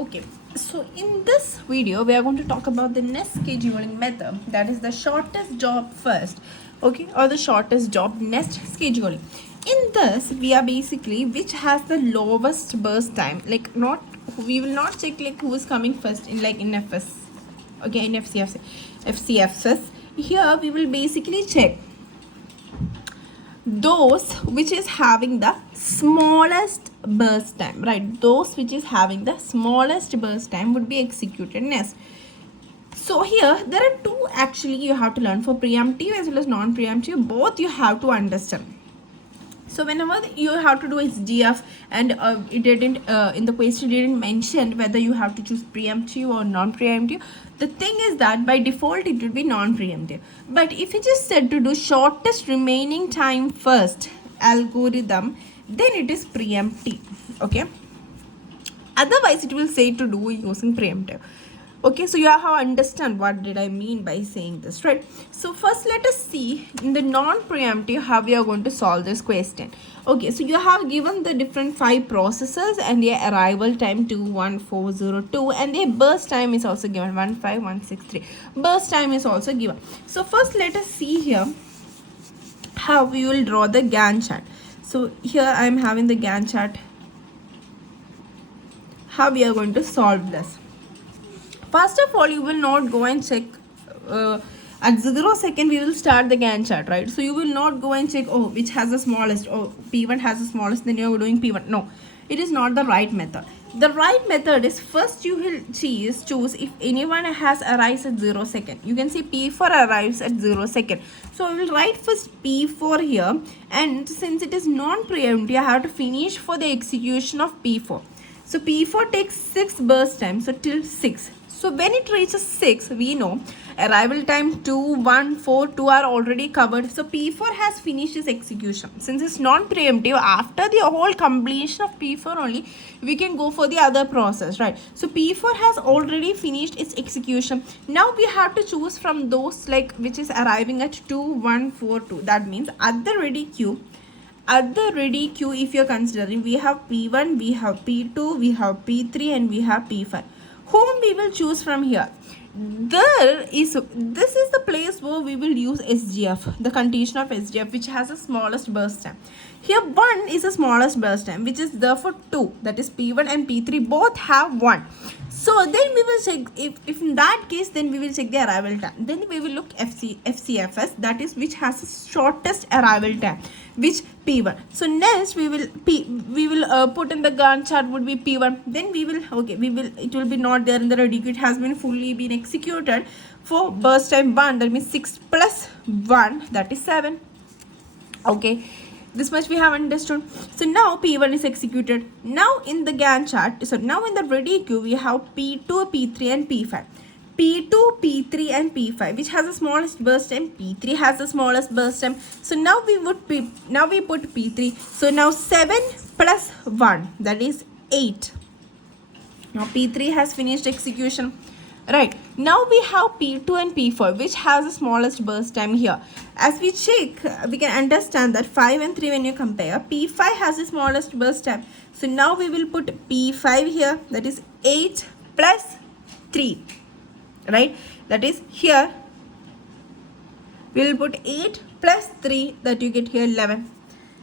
Okay, so in this video we are going to talk about the nest scheduling method, that is the shortest job first, okay, or the shortest job nest scheduling. In this we are basically which has the lowest burst time, like not, we will not check like who is coming first in like in FS, okay, in FCFS. Here we will basically check those which is having the smallest burst time, right? Those which is having the smallest burst time would be executed next. So here there are two actually you have to learn, for preemptive as well as non-preemptive, both you have to understand. So whenever you have to do SJF and it didn't in the question didn't mention whether you have to choose preemptive or non-preemptive. The thing is that by default it would be non-preemptive. But if you just said to do shortest remaining time first algorithm, then it is preemptive. Okay. Otherwise it will say to do using preemptive. Okay, so you have to understand what did I mean by saying this, right? So first let us see in the non-preemptive how we are going to solve this question. Okay, so you have given the different 5 processes and their arrival time 21402 and their burst time is also given 15163. Burst time is also given. So first let us see here how we will draw the Gantt chart. So here I am having the Gantt chart. How we are going to solve this. First of all, you will not go and check at 0 second we will start the Gantt chart, right? So you will not go and check, oh, which has the smallest, oh, P1 has the smallest, then you are doing P1. No, it is not the right method. The right method is first you will choose if anyone has arrives at 0 second. You can see P4 arrives at 0 second. So I will write first P4 here, and since it is non-preemptive, I have to finish for the execution of P4. So P4 takes 6 burst time, so till 6. So when it reaches 6, we know arrival time 2, 1, 4, 2 are already covered. So P4 has finished its execution. Since it's non-preemptive, after the whole completion of P4 only, we can go for the other process, right? So P4 has already finished its execution. Now we have to choose from those like which is arriving at 2, 1, 4, 2. That means at the ready queue, if you're considering, we have P1, we have P2, we have P3 and we have P5. Whom we will choose from here? This is the place where we will use SJF, the condition of SJF, which has the smallest burst time. Here 1 is the smallest burst time, which is therefore 2, that is P1 and P3 both have 1. So then we will check, if in that case, then we will check the arrival time. Then we will look FCFS, that is which has the shortest arrival time, which P1. So next we will put in the Gantt chart would be P1. Then we will, okay, it will be not there in the ready queue. It has been fully been executed for burst time 1, that means 6 plus 1, that is 7. Okay. This much we have understood. So now P1 is executed. Now in the Gantt chart, so now in the ready queue, we have P2, P3 and P5. P2, P3 and P5, which has the smallest burst time. P3 has the smallest burst time. So now we put P3. So now 7 plus 1, that is 8. Now P3 has finished execution. Right, now we have P2 and P4, which has the smallest burst time here. As we check, we can understand that 5 and 3 when you compare, P5 has the smallest burst time. So now we will put P5 here, that is 8 plus 3, right? That is here, we will put 8 plus 3, that you get here 11.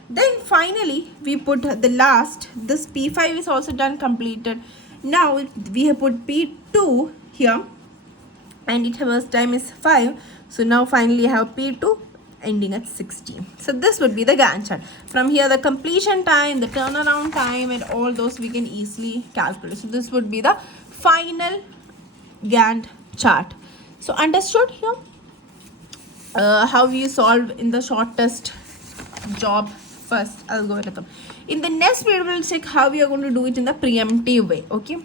Then finally, we put the last, this P5 is also done, completed. Now we have put P2 here and its burst time is 5. So now finally I have P2 ending at 16. So this would be the Gantt chart. From here the completion time, the turnaround time and all those we can easily calculate. So this would be the final Gantt chart. So understood here how we solve in the shortest job first algorithm. In the next video we will check how we are going to do it in the preemptive way. Okay.